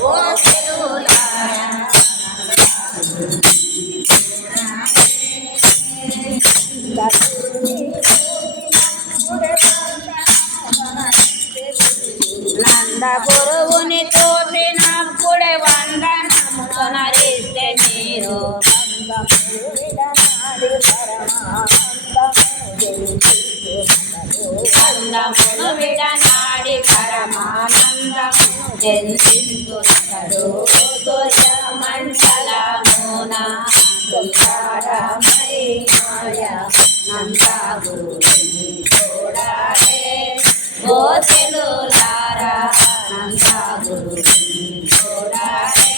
ఓ చెలులారా నంద గురువుని చూసినప్పుడే వందనమునరిస్తే మీరు అందమును విడనాడి పరమానందము చెందిందునడు సూర్య మండలమున సంసారమై మాయా నందా గురువుని చూడాలే ఓ చెలులారా నందా గురువుని చూడాలే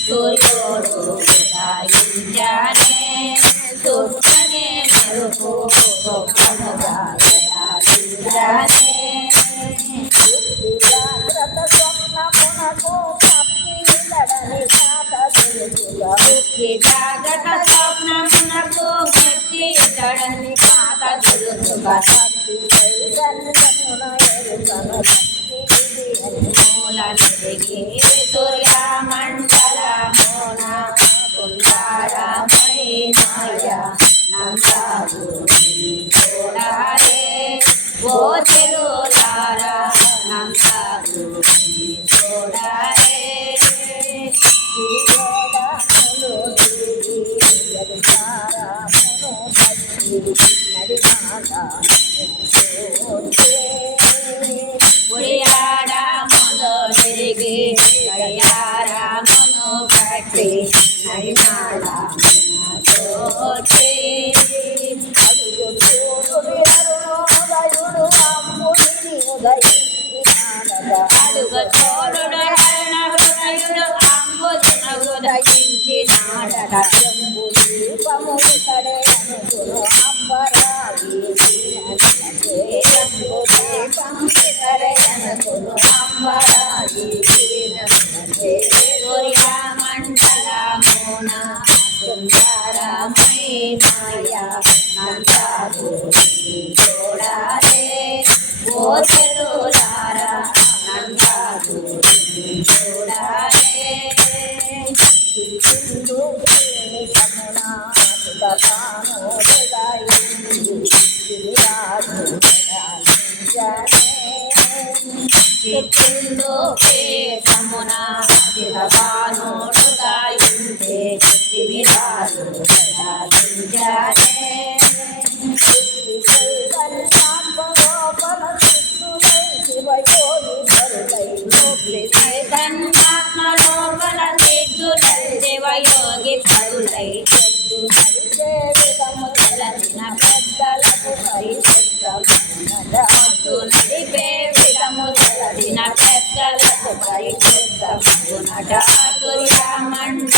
సూర్యుడు ఉదయించానే దుఃఖనే మెరుపు జాగ్రత్త స్వప్నమునకు మెచ్చి తడని పాత గురుతుగా మూల తిరిగి సూర్య మండలమున సుందరమై మాయా నందా గురువుని చూడాలే ఓ చెలులారా నందా గురువుని చూడాలే ఉడియాడమును తిరిగి గడియారమును కట్టి నడినాడమునతోటి అడుగు చోడుడు హరణ హృదయుడు అంబుజునకు దయించినాడట సూర్య మండలమున సుందరమై మాయా నందా గురువుని చూడాలే ఓ చెలులారా నందా గురువుని చూడాలే చిత్తిందు పేసమున చిరబానుడు గాయించే చివిరాలు దయాలించాలే ధన్మాత్మలోపల సిద్ధులై శివయోగి పరులై తలసిన పెద్దలకు పరిశుద్ధ నడిపే విధము తలసిన పెద్దలకు పరిశుద్ధ సూర్య మండ